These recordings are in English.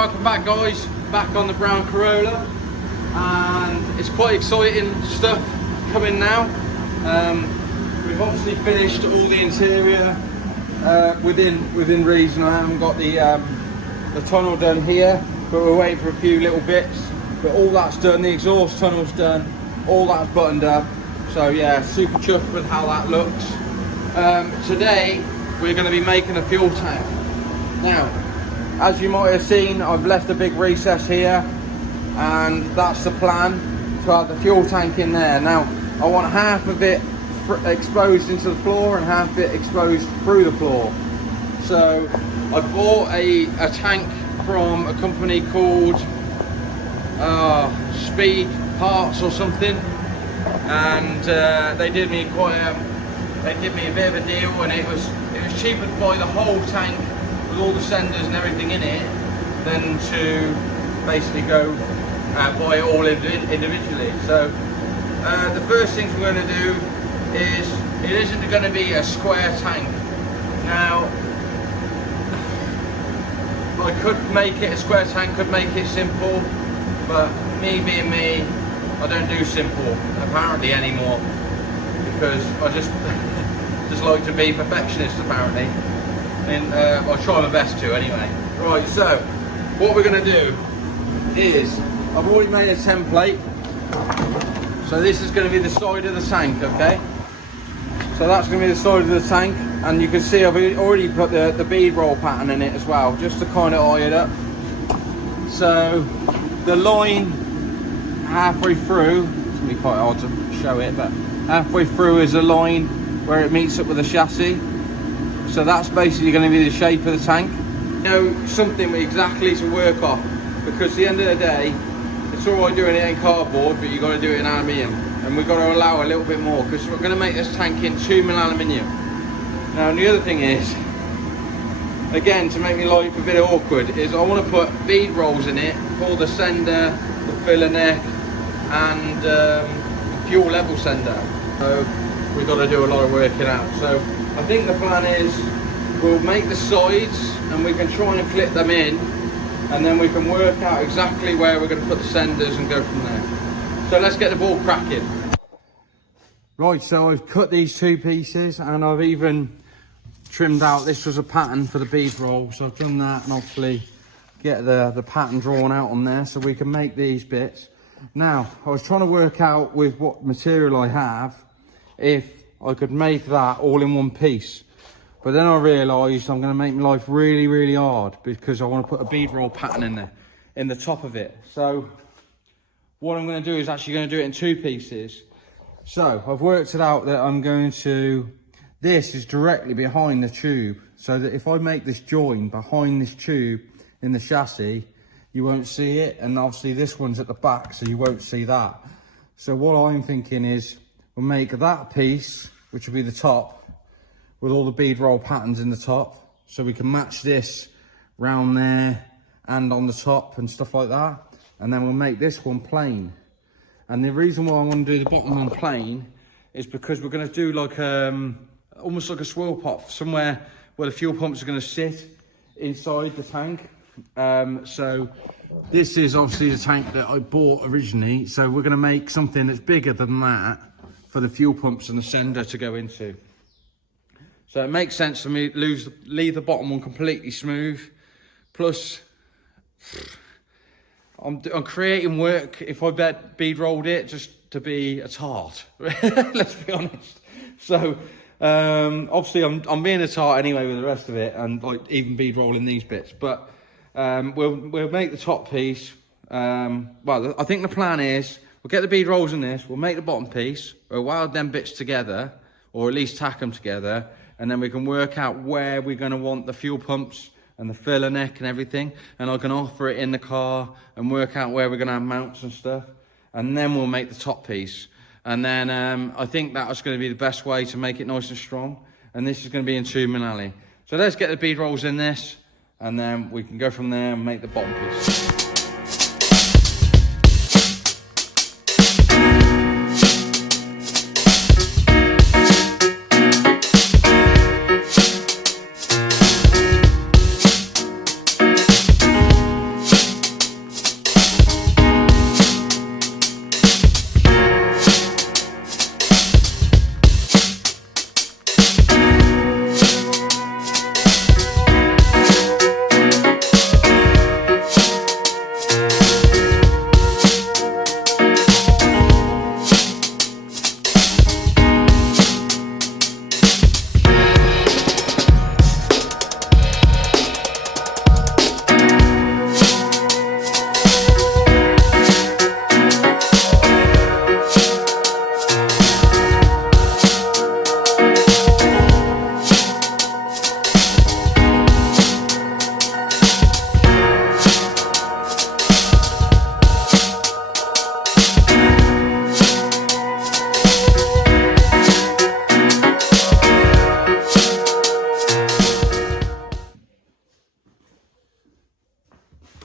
welcome back guys, back on the brown Corolla, and it's quite exciting stuff coming now. We've obviously finished all the interior within reason. I haven't got the tunnel done here, but we're waiting for a few little bits, but all that's done, the exhaust tunnel's done, all that's buttoned up, so yeah, super chuffed with how that looks. Today we're going to be making a fuel tank. Now, as you might have seen, I've left a big recess here, and that's the plan, to have the fuel tank in there. Now, I want half of it exposed into the floor and half of it exposed through the floor. So, I bought a tank from a company called Speed Parts or something, and they did me a bit of a deal, and it was cheaper to buy the whole tank with all the senders and everything in it than to basically go buy it all individually. So the first things we're going to do is, it isn't going to be a square tank. Now, I could make it a square tank, could make it simple, but me being me, I don't do simple apparently anymore, because I just like to be perfectionist apparently. And I'll try my best to anyway. Right, so what we're going to do is, I've already made a template. So this is going to be the side of the tank, okay? So that's going to be the side of the tank, and you can see I've already put the bead roll pattern in it as well, just to kind of eye it up. So the line halfway through, it's going to be quite hard to show it, but halfway through is a line where it meets up with the chassis. So that's basically going to be the shape of the tank. You know, something exactly to work off, because at the end of the day, it's all right doing it in cardboard, but you've got to do it in aluminium, and we've got to allow a little bit more, because we're going to make this tank in 2mm aluminium. Now, and the other thing is, again, to make me life a bit awkward, is I want to put bead rolls in it for the sender, the filler neck, and fuel level sender. So we've got to do a lot of working out. So I think the plan is, we'll make the sides and we can try and clip them in, and then we can work out exactly where we're going to put the senders and go from there. So let's get the ball cracking. Right, so I've cut these two pieces, and I've even trimmed out, this was a pattern for the bead roll, so I've done that, and hopefully get the pattern drawn out on there so we can make these bits. Now, I was trying to work out with what material I have, if I could make that all in one piece. But then I realised I'm going to make my life really, really hard, because I want to put a bead roll pattern in there, in the top of it. So what I'm going to do is actually going to do it in two pieces. So I've worked it out that I'm going to, this is directly behind the tube, so that if I make this join behind this tube in the chassis, you won't see it, and obviously this one's at the back, so you won't see that. So what I'm thinking is, we'll make that piece, which will be the top, with all the bead roll patterns in the top, so we can match this round there and on the top and stuff like that. And then we'll make this one plain. And the reason why I want to do the bottom one plain is because we're going to do like almost like a swirl pot, somewhere where the fuel pumps are going to sit inside the tank. So this is obviously the tank that I bought originally, so we're going to make something that's bigger than that for the fuel pumps and the sender to go into. So it makes sense for me to leave the bottom one completely smooth. Plus, I'm creating work if I bead rolled it just to be a tart. Let's be honest. So obviously I'm being a tart anyway with the rest of it, and like even bead rolling these bits. But we'll make the top piece. Well, I think the plan is, we'll get the bead rolls in this, we'll make the bottom piece, we'll weld them bits together, or at least tack them together, and then we can work out where we're going to want the fuel pumps and the filler neck and everything, and I can offer it in the car and work out where we're going to have mounts and stuff, and then we'll make the top piece. And then I think that's going to be the best way to make it nice and strong, and this is going to be in 2mm alley. So let's get the bead rolls in this, and then we can go from there and make the bottom piece.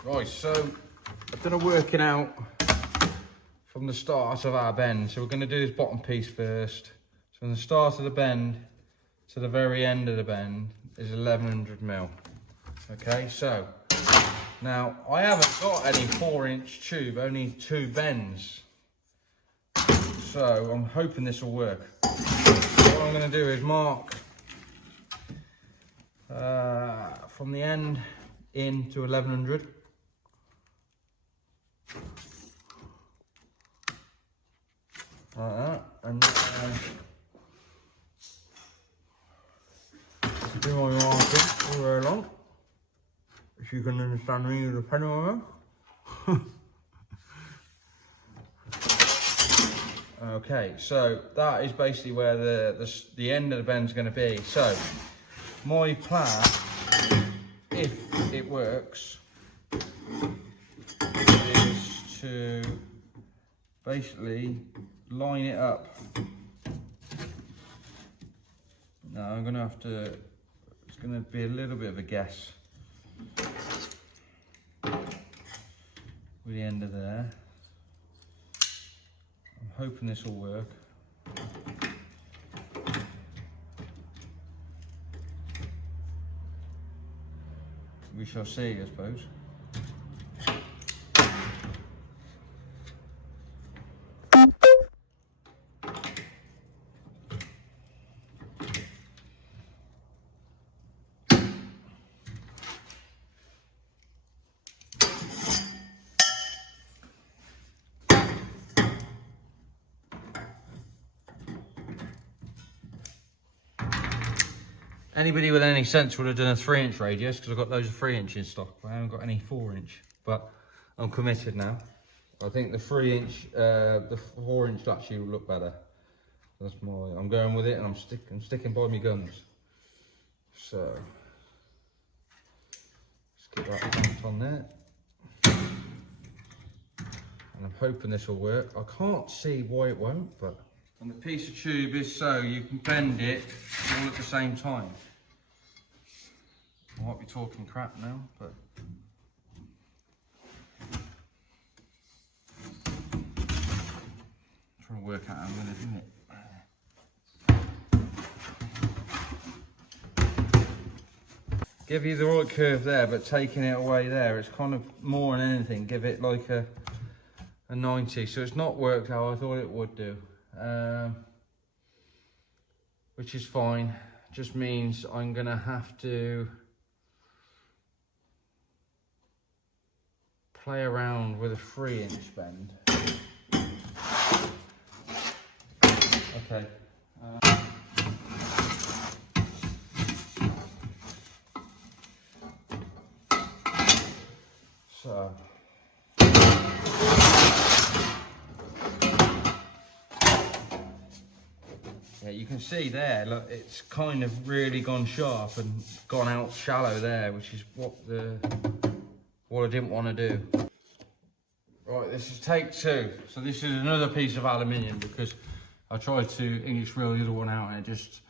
Right, so I've done a working out from the start of our bend. So we're going to do this bottom piece first. So from the start of the bend to the very end of the bend is 1100 mil. Okay, so now I haven't got any 4-inch tube, only 2 bends. So I'm hoping this will work. What I'm going to do is mark from the end in to 1100. Like that, and do my marking all the way along. If you can understand me with a pen on there. Okay, so that is basically where the end of the bend's going to be. So my plan, if it works, is to basically line it up. Now I'm going to have to, it's going to be a little bit of a guess with the end of there. I'm hoping this will work. We shall see, I suppose. Anybody with any sense would have done a 3-inch radius, because I've got loads of 3-inch in stock, but I haven't got any 4-inch. But I'm committed now. I think the 3-inch, the 4-inch actually will look better. That's I'm going with it, and I'm sticking by my guns. So let's get that on there, and I'm hoping this will work. I can't see why it won't, but. And the piece of tube is so you can bend it all at the same time. I might be talking crap now, but I'm trying to work out how I'm going to do it. Give you the right curve there, but taking it away there, it's kind of more than anything. Give it like a 90. So it's not worked how I thought it would do. Which is fine, just means I'm gonna have to play around with a 3-inch bend. Okay. So. Yeah, you can see there, look, it's kind of really gone sharp and gone out shallow there, which is what I didn't want to do. Right, this is take 2. So this is another piece of aluminium, because I tried to English drill the other one out and it just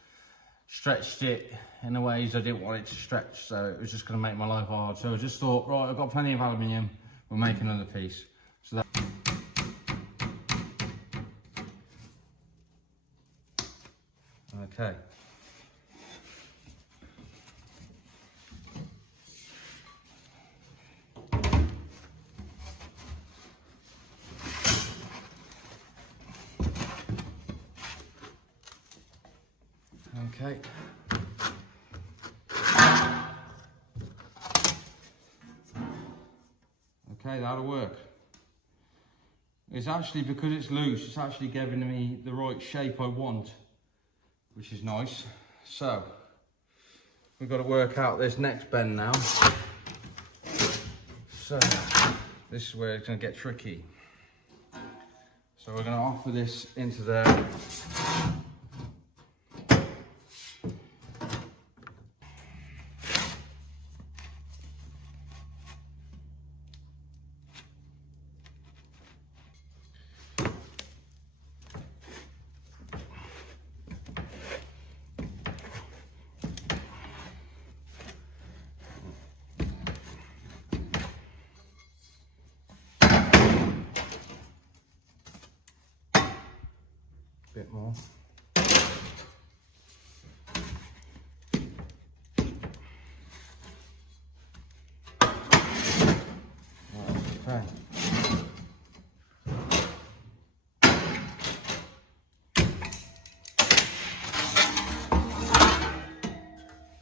stretched it in the ways I didn't want it to stretch, so it was just going to make my life hard. So I just thought, right, I've got plenty of aluminium, we'll make another piece. So that. Okay. Okay. Okay, that'll work. It's actually, because it's loose, it's actually giving me the right shape I want, which is nice. So we've got to work out this next bend now. So this is where it's going to get tricky. So we're going to offer this into there. more. Right, okay.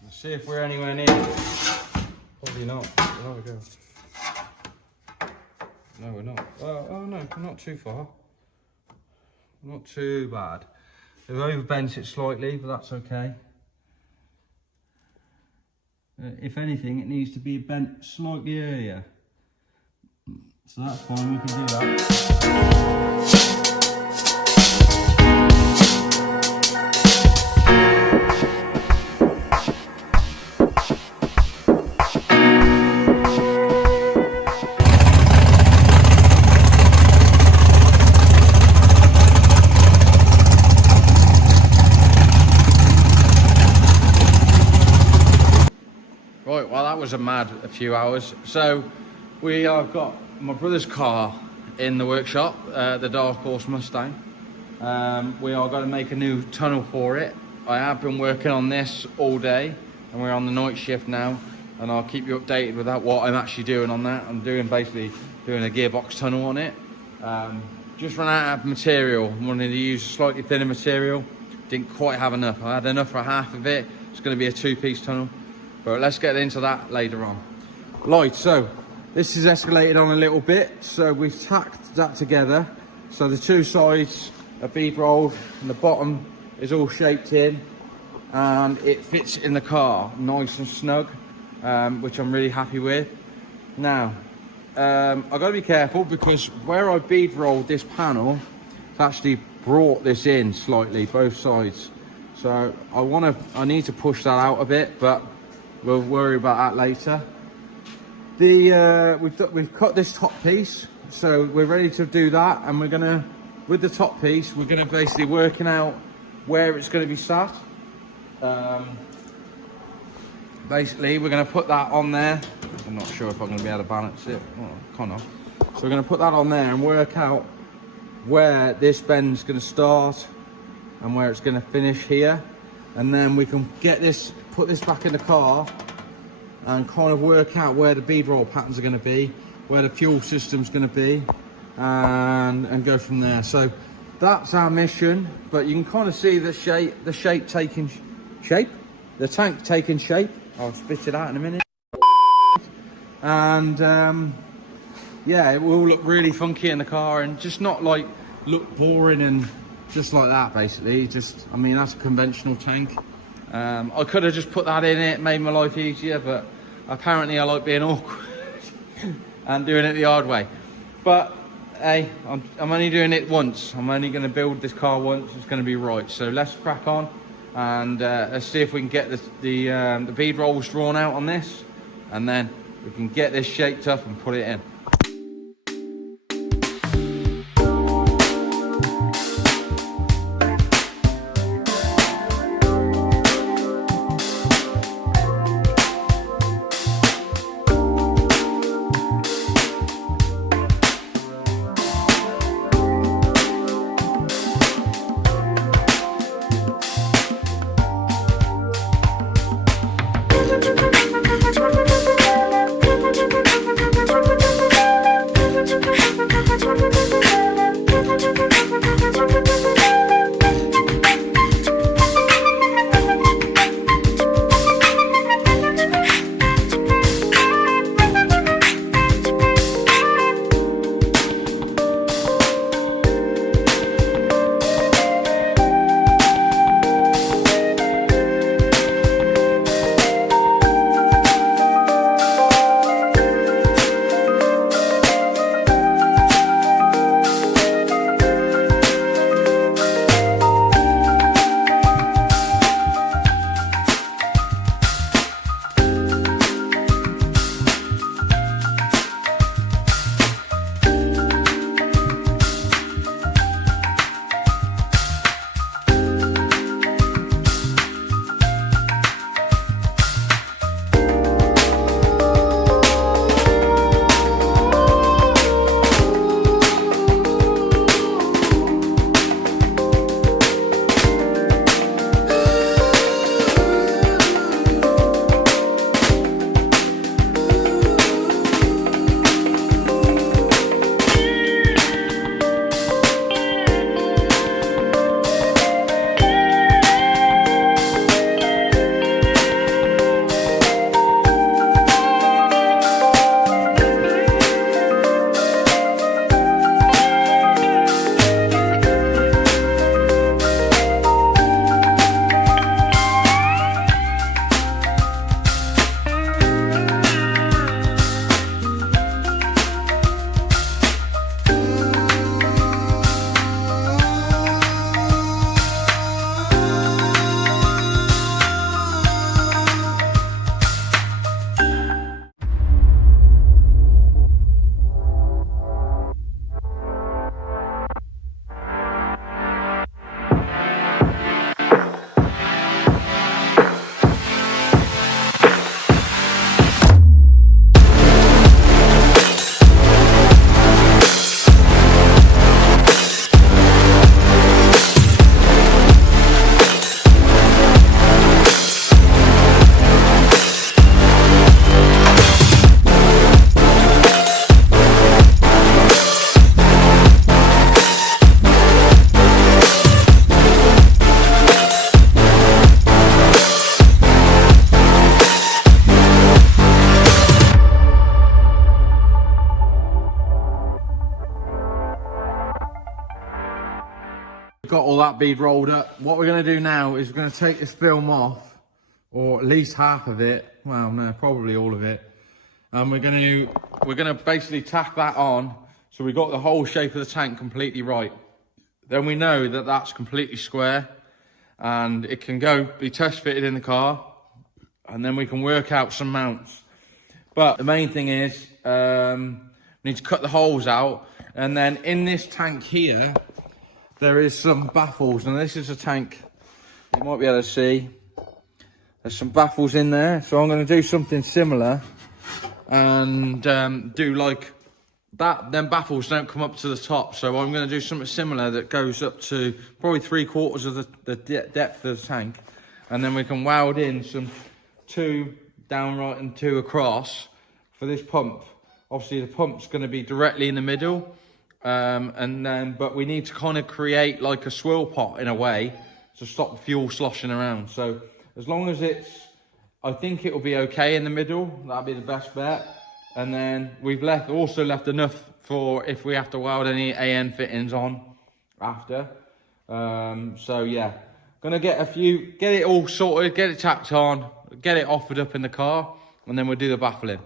Let's see if we're anywhere near. Probably not. There we go. No, we're not. Oh no, we're not too far. Not too bad. We've overbent it slightly, but that's okay. If anything, it needs to be bent slightly earlier. So that's fine, we can do that. Right, well that was a few hours. So we have got my brother's car in the workshop, the Dark Horse Mustang. We are going to make a new tunnel for it. I have been working on this all day and we're on the night shift now, and I'll keep you updated with what I'm actually doing on that. I'm basically doing a gearbox tunnel on it. Just ran out of material. I wanted to use slightly thinner material. Didn't quite have enough. I had enough for half of it. It's going to be a 2-piece tunnel. But let's get into that later on. Right, so this is escalated on a little bit. So we've tacked that together. So the two sides are bead rolled and the bottom is all shaped in. And it fits in the car nice and snug, which I'm really happy with. Now, I've got to be careful because where I bead rolled this panel, it's actually brought this in slightly, both sides. So I need to push that out a bit, but we'll worry about that later. We've cut this top piece, so we're ready to do that, and we're gonna, with the top piece, we're gonna basically working out where it's gonna be sat. Basically, we're gonna put that on there. I'm not sure if I'm gonna be able to balance it. Well, kind of. So we're gonna put that on there and work out where this bend's gonna start and where it's gonna finish here, and then we can put this back in the car and kind of work out where the bead roll patterns are going to be, where the fuel system's going to be, and go from there. So that's our mission, but you can kind of see the tank taking shape. I'll spit it out in a minute. And yeah, it will look really funky in the car and just not like look boring and just like that. Basically, I mean, that's a conventional tank. I could have just put that in it, made my life easier, but apparently I like being awkward and doing it the hard way. But hey, I'm only doing it once. I'm only going to build this car once. It's going to be right. So let's crack on and let's see if we can get the bead rolls drawn out on this, and then we can get this shaped up and put it in. Got all that bead rolled up. What we're going to do now is we're going to take this film off, or at least half of it. Well, no, probably all of it. And we're going to basically tack that on, so we got the whole shape of the tank completely right. Then we know that that's completely square, and it can go be test fitted in the car, and then we can work out some mounts. But the main thing is, we need to cut the holes out, and then in this tank here, there is some baffles, and this is a tank, you might be able to see, there's some baffles in there, so I'm going to do something similar, and do like that. Then baffles don't come up to the top, so I'm going to do something similar that goes up to probably 3/4 of the depth of the tank, and then we can weld in some 2 downright and 2 across for this pump. Obviously the pump's going to be directly in the middle, but we need to kind of create like a swirl pot in a way to stop the fuel sloshing around. So as long as I think it will be okay in the middle, that'll be the best bet. And then we've also left enough for if we have to weld any AN fittings on after. So yeah, gonna get it all sorted, get it tacked on, get it offered up in the car, and then we'll do the baffling.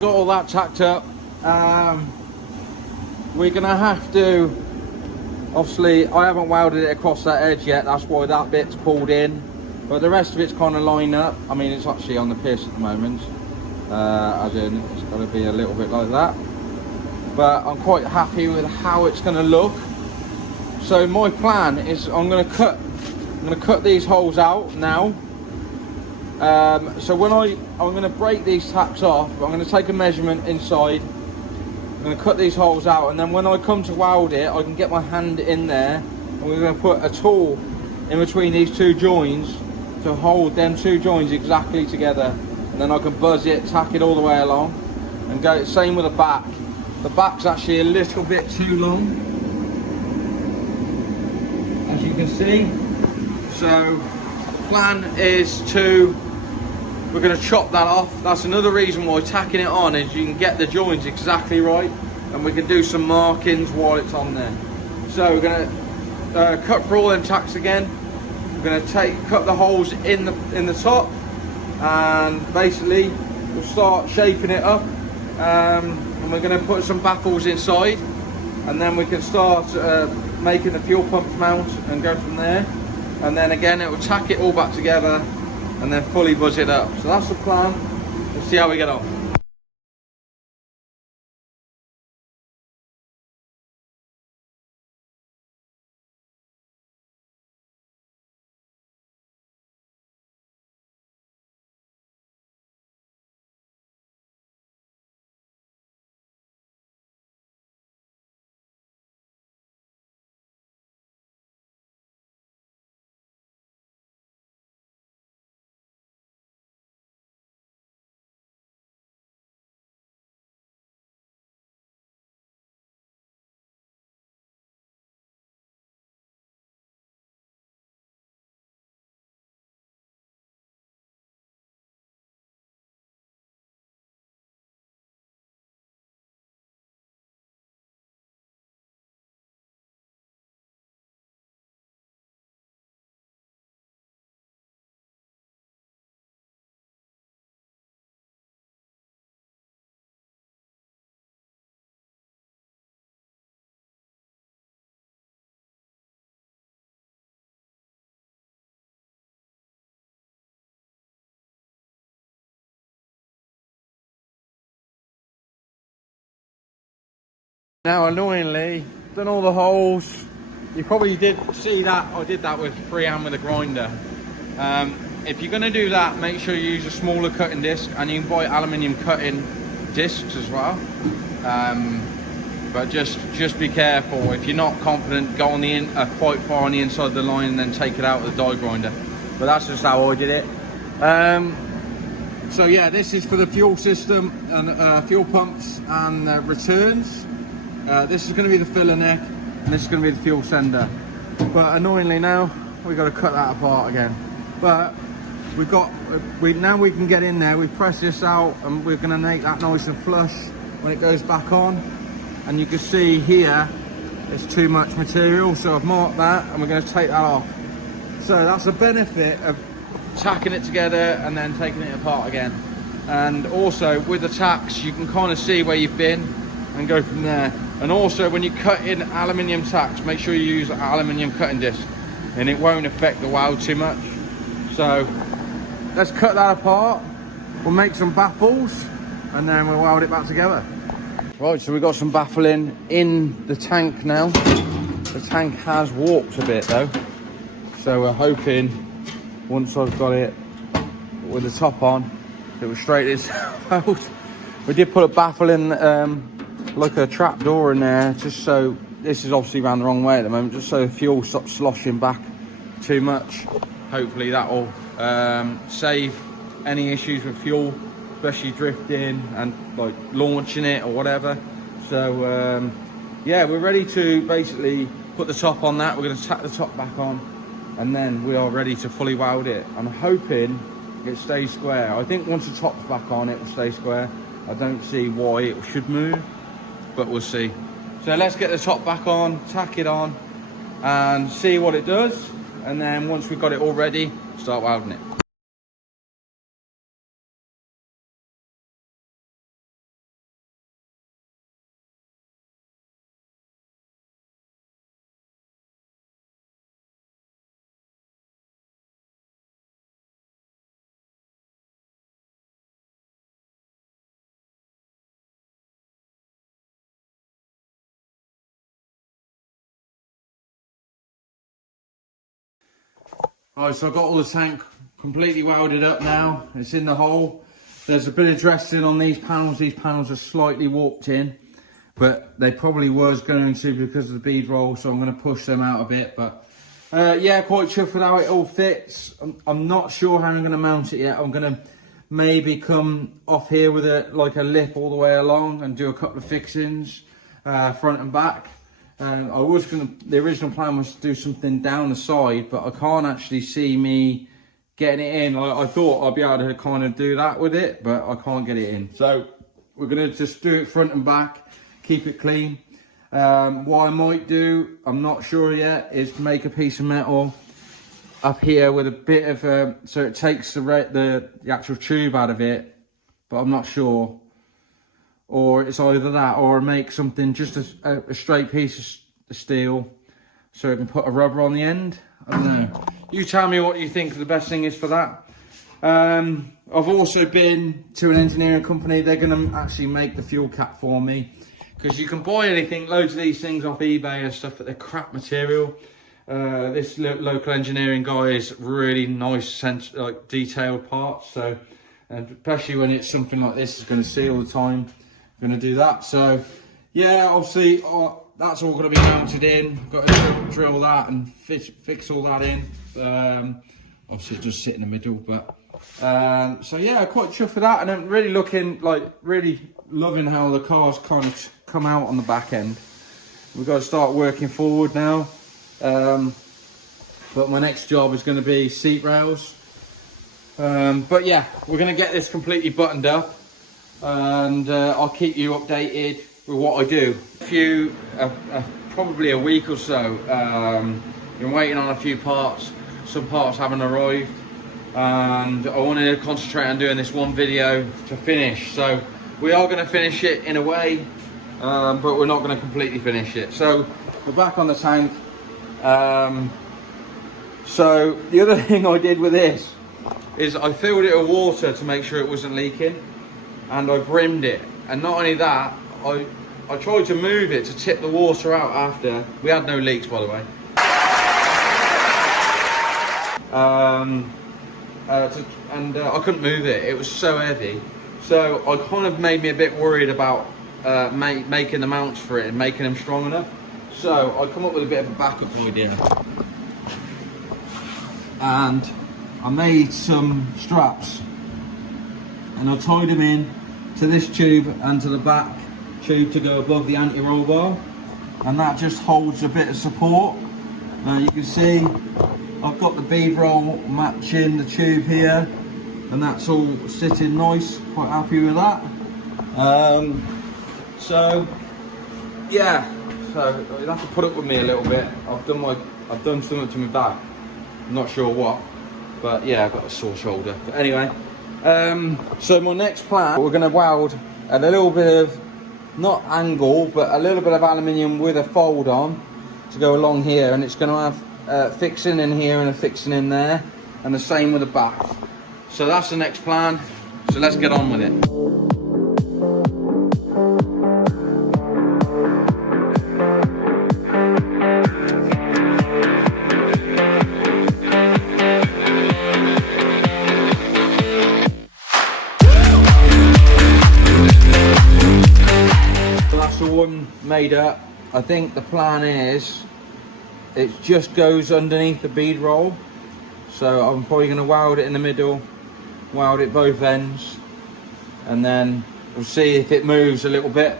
Got all that tacked up. We're gonna have to, obviously I haven't welded it across that edge yet, that's why that bit's pulled in, but the rest of it's kind of lined up. I mean, it's actually on the piss at the moment, as in it's going to be a little bit like that, but I'm quite happy with how it's going to look. So my plan is I'm going to cut these holes out now. So when I'm going to break these tacks off, I'm going to take a measurement inside, I'm going to cut these holes out, and then when I come to weld it, I can get my hand in there, and we're going to put a tool in between these 2 joins to hold them 2 joins exactly together, and then I can buzz it, tack it all the way along, and go. Same with the back. The back's actually a little bit too long, as you can see. So the plan is we're going to chop that off. That's another reason why tacking it on is you can get the joints exactly right, and we can do some markings while it's on there. So we're going to cut for all them tacks again. We're going to cut the holes in the top, and basically we'll start shaping it up, and we're going to put some baffles inside, and then we can start making the fuel pump mount and go from there. And then again it will tack it all back together and then fully buzz it up. So that's the plan. We'll see how we get on. Now annoyingly, done all the holes. You probably did see that I did that with freehand with a grinder. If you're going to do that, make sure you use a smaller cutting disc, and you can buy aluminium cutting discs as well. But just be careful. If you're not confident, go on the quite far on the inside of the line and then take it out with a die grinder. But that's just how I did it. So yeah, this is for the fuel system and fuel pumps and returns. This is going to be the filler neck, and this is going to be the fuel sender. But annoyingly now we've got to cut that apart again. But now we can get in there. We press this out, and we're going to make that nice and flush when it goes back on. And you can see here there's too much material, so I've marked that, and we're going to take that off. So that's a benefit of tacking it together and then taking it apart again. And also with the tacks, you can kind of see where you've been and go from there. And also when you cut in aluminium tacks, make sure you use an aluminium cutting disc, and it won't affect the weld too much. So let's cut that apart. We'll make some baffles and then we'll weld it back together. Right, so we've got some baffling in the tank now. The tank has warped a bit though, so we're hoping once I've got it with the top on, it will straighten itself out. We did put a baffle in, like a trap door in there, just so, this is obviously around the wrong way at the moment, just so the fuel stops sloshing back too much. Hopefully that will save any issues with fuel, especially drifting and like launching it or whatever. So yeah, we're ready to basically put the top on that. We're going to tack the top back on, and then we are ready to fully weld it. I'm hoping it stays square. I think once the top's back on, it will stay square. I don't see why it should move, but we'll see. So let's get the top back on, tack it on, and see what it does. And then once we've got it all ready, start welding it. Alright, so I've got all the tank completely welded up now. It's in the hole. There's a bit of dressing on these panels. These panels are slightly warped in, but they probably was going to because of the bead roll, so I'm going to push them out a bit. But yeah, quite chuffed with how it all fits. I'm not sure how I'm going to mount it yet. I'm going to maybe come off here with like a lip all the way along and do a couple of fixings, front and back. The original plan was to do something down the side, but I can't actually see me getting it in. I thought I'd be able to kind of do that with it, but I can't get it in. So we're going to just do it front and back, keep it clean. What I might do, I'm not sure yet, is to make a piece of metal up here with a bit of so it takes the actual tube out of it, but I'm not sure. Or it's either that, or make something, just a straight piece of steel, so it can put a rubber on the end. I don't know. You tell me what you think the best thing is for that. I've also been to an engineering company. They're going to actually make the fuel cap for me, because you can buy anything, loads of these things off eBay and stuff, but they're crap material. This local engineering guy is really nice, like detailed parts. So, and especially when it's something like this, it's going to see all the time. Going to do that. So yeah, obviously that's all going to be mounted in. Got to drill that and fix all that in. Obviously just sit in the middle, but so yeah, quite chuffed with that, and I'm really loving how the car's kind of come out on the back end. We've got to start working forward now, but my next job is going to be seat rails. But yeah, we're going to get this completely buttoned up, and I'll keep you updated with what I do. Probably a week or so. Been waiting on a few parts. Some parts haven't arrived, and I wanted to concentrate on doing this one video to finish. So we are going to finish it in a way, but we're not going to completely finish it. So we're back on the tank. So the other thing I did with this is I filled it with water to make sure it wasn't leaking, and I brimmed it. And not only that, I I tried to move it to tip the water out after. We had no leaks, by the way. I couldn't move it. It was so heavy. So I kind of made me a bit worried about making the mounts for it and making them strong enough. So I come up with a bit of a backup idea. And I made some straps. And I tied them in to this tube and to the back tube to go above the anti-roll bar. And that just holds a bit of support. You can see I've got the bead roll matching the tube here, and that's all sitting nice. Quite happy with that. So yeah, so you'll have to put up with me a little bit. I've done something to my back. I'm not sure what, but yeah, I've got a sore shoulder. But anyway, so my next plan, we're going to weld a little bit of, not angle, but a little bit of aluminium with a fold on to go along here, and it's going to have fixing in here and a fixing in there, and the same with the back. So that's the next plan, so let's get on with it. One made up. I think the plan is it just goes underneath the bead roll, so I'm probably going to weld it in the middle, weld it both ends, and then we'll see if it moves a little bit.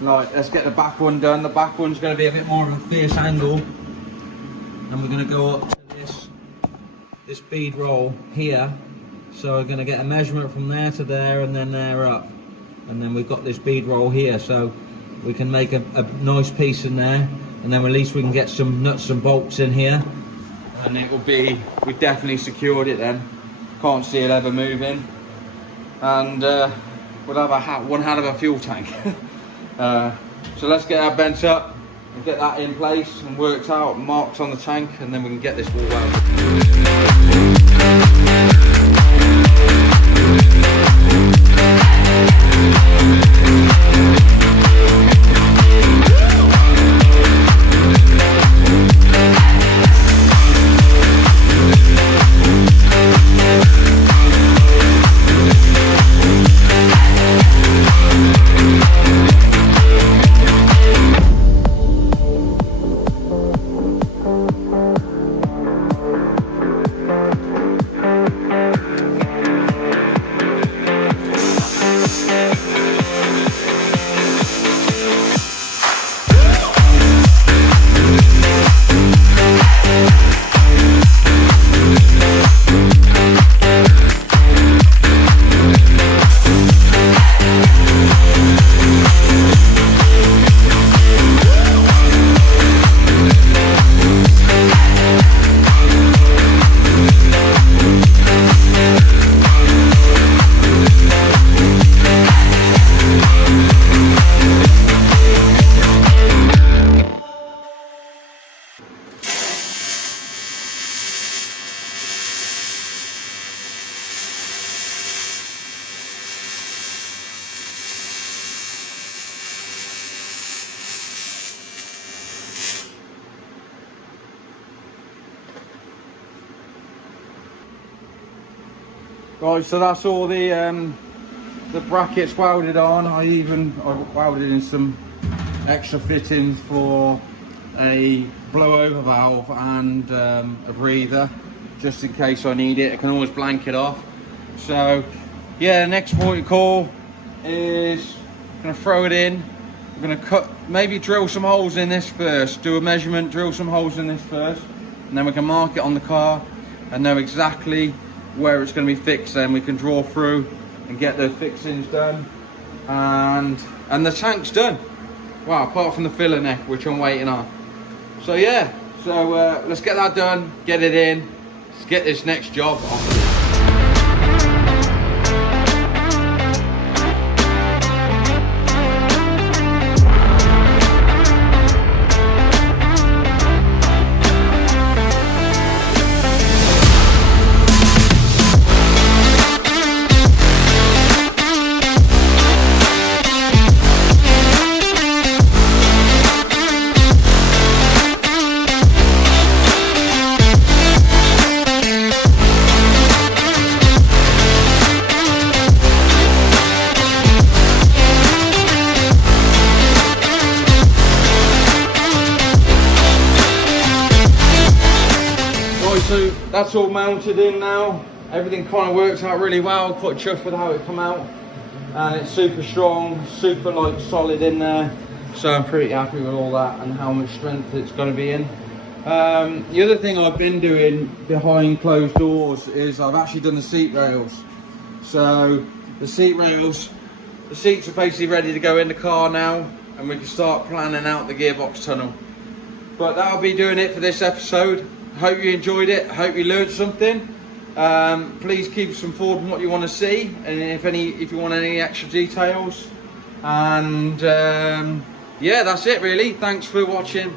Like, let's get the back one done. The back one's going to be a bit more of a fierce angle, and we're going to go up to this bead roll here, so we're going to get a measurement from there to there, and then there up, and then we've got this bead roll here, so we can make a nice piece in there, and then at least we can get some nuts and bolts in here, and it will be, we definitely secured it then. Can't see it ever moving, and we'll have one hell of a fuel tank. So let's get that bent up and get that in place and worked out, marked on the tank, and then we can get this wall welded. Right, so that's all the brackets welded on. I welded in some extra fittings for a blowover valve and a breather, just in case I need it. I can always blank it off. So yeah, next point of call is gonna throw it in. I'm gonna cut, maybe drill some holes in this first, do a measurement, drill some holes in this first, and then we can mark it on the car and know exactly where it's going to be fixed. Then we can draw through and get the fixings done, and the tank's done. Wow, apart from the filler neck, which I'm waiting on. So yeah, so let's get that done, get it in, let's get this next job on. that's all mounted in now. Everything kind of works out really well. Quite chuffed with how it come out, and it's super strong, super like solid in there. So I'm pretty happy with all that and how much strength it's going to be in. The other thing I've been doing behind closed doors is I've actually done the seat rails. So the seats are basically ready to go in the car now, and we can start planning out the gearbox tunnel. But that'll be doing it for this episode. Hope you enjoyed it. Hope you learned something. Please keep us informed on what you want to see, and if you want any extra details. And yeah, that's it really. Thanks for watching.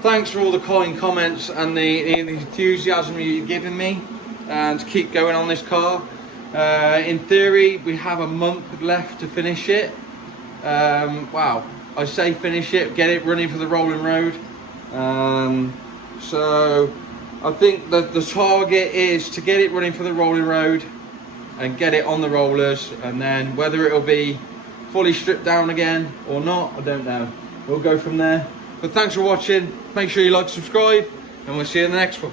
Thanks for all the kind comments and the enthusiasm you've given me, and to keep going on this car. In theory, we have a month left to finish it. Wow, I say finish it, get it running for the rolling road. So I think that the target is to get it running for the rolling road and get it on the rollers, and then whether it'll be fully stripped down again or not, I don't know. We'll go from there. But thanks for watching. Make sure you like, subscribe, and we'll see you in the next one.